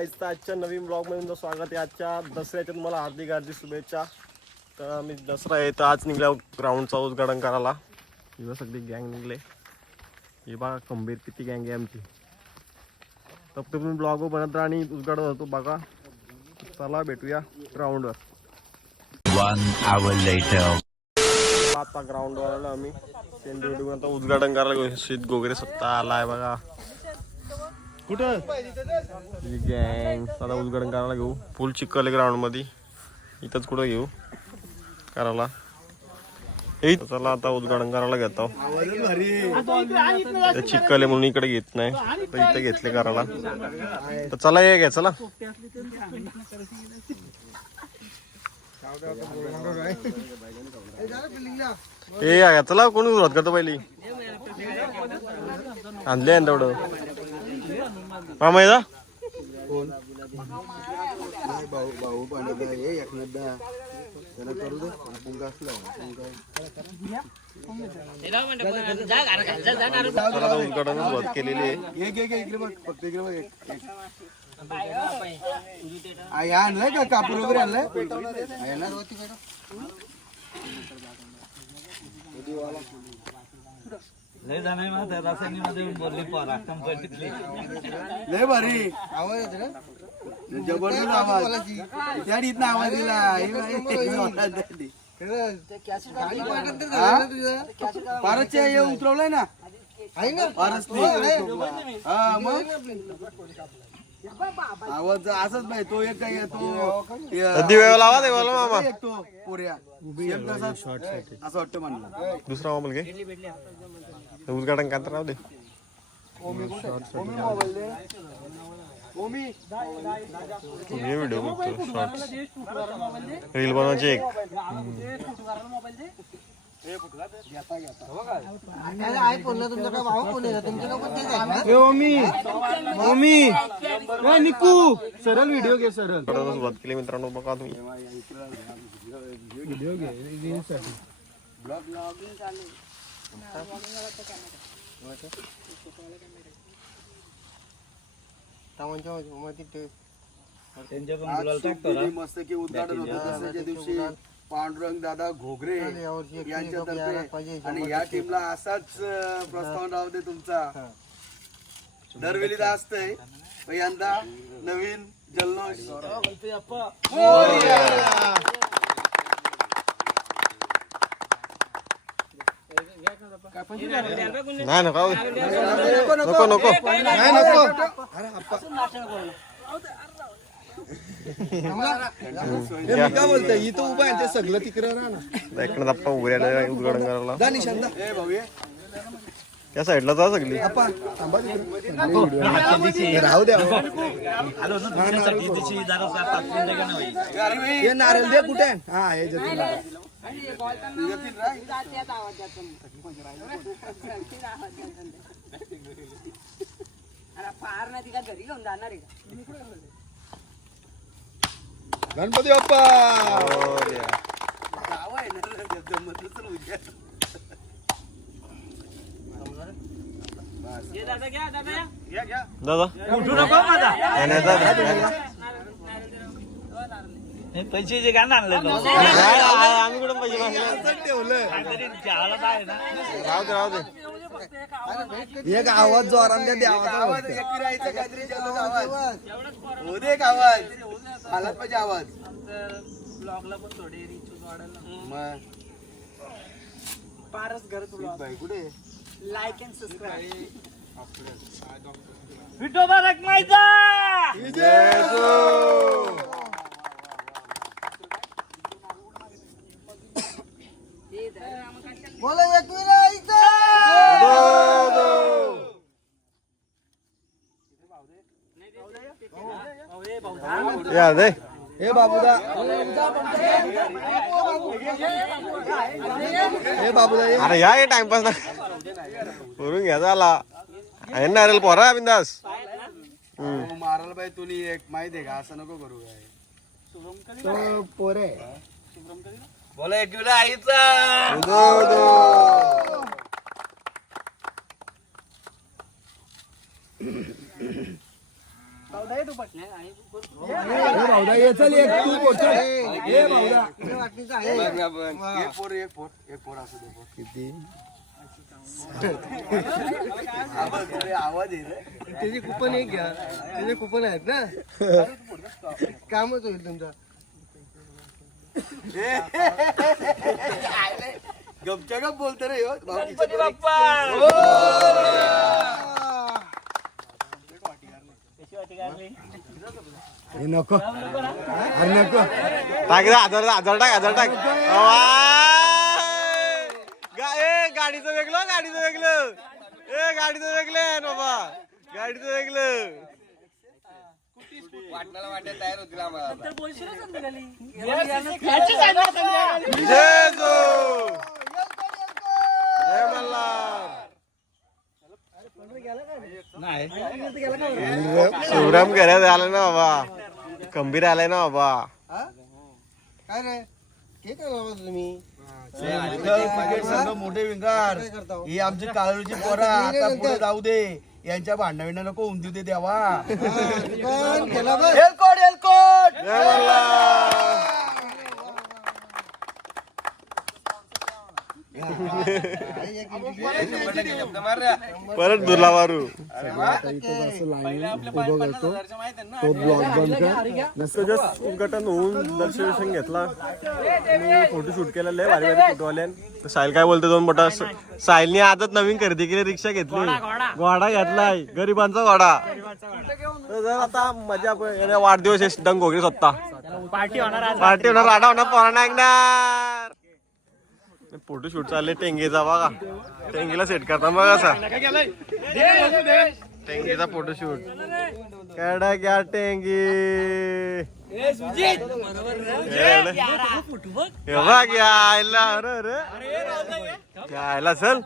गाईजचं आजच्या नवीन ब्लॉगमध्ये तुमचं स्वागत आहे. आजच्या दसऱ्याच्या तुम्हाला हार्दिक हार्दिक शुभेच्छा. तर आम्ही दसरा आहे तर आज निघल्या ग्राउंडचा उद्घाटन करायला. इथं सगळी गँग निघले. ही बघा खंबीर किती गँग आहे आमची. तर तुम्ही ब्लॉग बनत राहा आणि उद्घाटन होतो बघा. चला भेटूया ग्राउंडवर. आता ग्राउंडवर आलो आम्ही. आता उद्घाटन करायला. शीत गोगरे सत्ता आलाय बघा. कुठं? गँग. आता उद्घाटन करायला घेऊ. फुल चिखल ग्राउंडमध्ये इथंच कुठं घेऊ? करायला. चला आता उद्घाटन करायला घेतो ते चिखल म्हणून इकडे घेत नाही. तर इथे घेतले करायला. तर चला ये घ्या चला. ए या चला. कोणी सुरुवात करतो पहिली? आणले आहे ना तेवढं. मामा येदा भाऊ भाऊ पण हे सुरुवात केलेली आहे एक एक इकडे बघ फक्त इकडे बघ एक एक. आ, हे आणलंय का कापूर वगैरे आणलंय आहे ना? लय जण आहे म्हणतात रासायनिकमध्ये बोलली पोरा कंपनीतली लय भारी. आवाज. येतो ना जबरदस्त आवाज त्या आवाज दिला हे. हा? पारसच्या हे उतरवलंय ना? पारसने हा मग? आवाज असंच नाही तो एक काय तो दिवे लावा देवाला मामा. एक तो पोऱ्या सेम तसाच असं वाटतं म्हणलं. दुसरा मोबाईल घे ते उद्घाटन काय तर राहू दे घे व्हिडिओ बघतो शॉर्ट्स रील बनवायची एक निकू सरळ व्हिडिओ घे सरळ करायला सुरुवात केली मित्रांनो बघा तुम्ही त्यांच्या पण मुलाला टाकतो ना. मस्त की उद्घाटन होतं. दसऱ्याच्या दिवशी पांडुरंग दादा घोगरे यांच्यातर्फे आणि या टीमला असाच अं, प्रस्ताव राहू दे तुमचा. दरवेळी असतंय. पण यंदा नवीन जल्लोष. नाही नका. नको नको. काय बोलतोय? इथं उभा आहे ते सगळं तिकडे राहणार. इकडे दप्पा राहिले उद्घाटन करायला. जा निशांत ए भाऊ ये. त्या साईडला जा सगळी. राहू द्या. नाही नारळ दे कुठे? हा हे. फार नाही का घरी घेऊन जाणार आहे गणपती बाप्पा गाव आहे ना. दादा उठू नको माझा. हे पैसे जे गाणं आणलं राहू दे राहू दे. एक आवाज जोरान द्या त्या दे एक आवाज. आलाच पाहिजे आवाज. ब्लॉगला पण थोडे रिच वाढायला फारच घर तुला बाई कुठे लाईक अँड सबस्क्राईब विठो बारक बोला या दे हे बाबूदा हे बाबूदा ये. अरे या टाइमपास ना करून घ्या झाला आहे ना अरे पोरा बिंदास हो, मारायला पाहिजे तुम्ही एक माहिती आहे का असं नको करू पोरे बोला एकविरा आईचा. हे पोर हे पोर एक पोर असू दे पोर. किती आवाज रे, आवाज येईल रे त्याची कुपन एक घ्या. त्याचे कुपन आहेत ना. कामच होईल तुमचं. गप बोलतो रे ह्यो. भाऊकीचं पोर एक- हे! नको. अरे नको. टाक रे, हजार हजार टाक हजार टाक! गा- ए गाडीचं वेगळं गाडीचं वेगळं. ए गाडीचं वेगळं आहे ना बाबा गाडीचं वेगळं. जय जो जय मल्हार. शिवराम घरात आला ना बाबा. खंबीर आलाय ना बाबा. काय रे? तुम्ही संघ मोठे विंगार. हो? ही आमची काळूची पोरा आता पुढे जाऊ दे. यांच्या भांडणं नको होऊन देऊ दे देवा. पण गेला बघ एलकोट एलकोट जय मल्हार परत दुला मारू. त्याच्यात उद्घाटन होऊन दर्शन घेतला. फोटो शूट केला लय भारी भारी फोटो आले. तर साहिल काय बोलतो दोन मोठा साहिलने आजच नवीन खरेदी केली रिक्षा घेतली. घोडा घेतलाय गरिबांचा घोडा. तर जर आता मजा वाढदिवस डंग वगैरे स्वतः. पार्टी होणार पार्टी होणार राडा होणार पोरांना ऐकणार फोटो शूट चालले टेंगेचा बघा. टेंगेला सेट करता मग असा. टेंगेचा फोटो शूट कडा घ्या टेंगी. बघ यायला. अरे अरे. यायला चल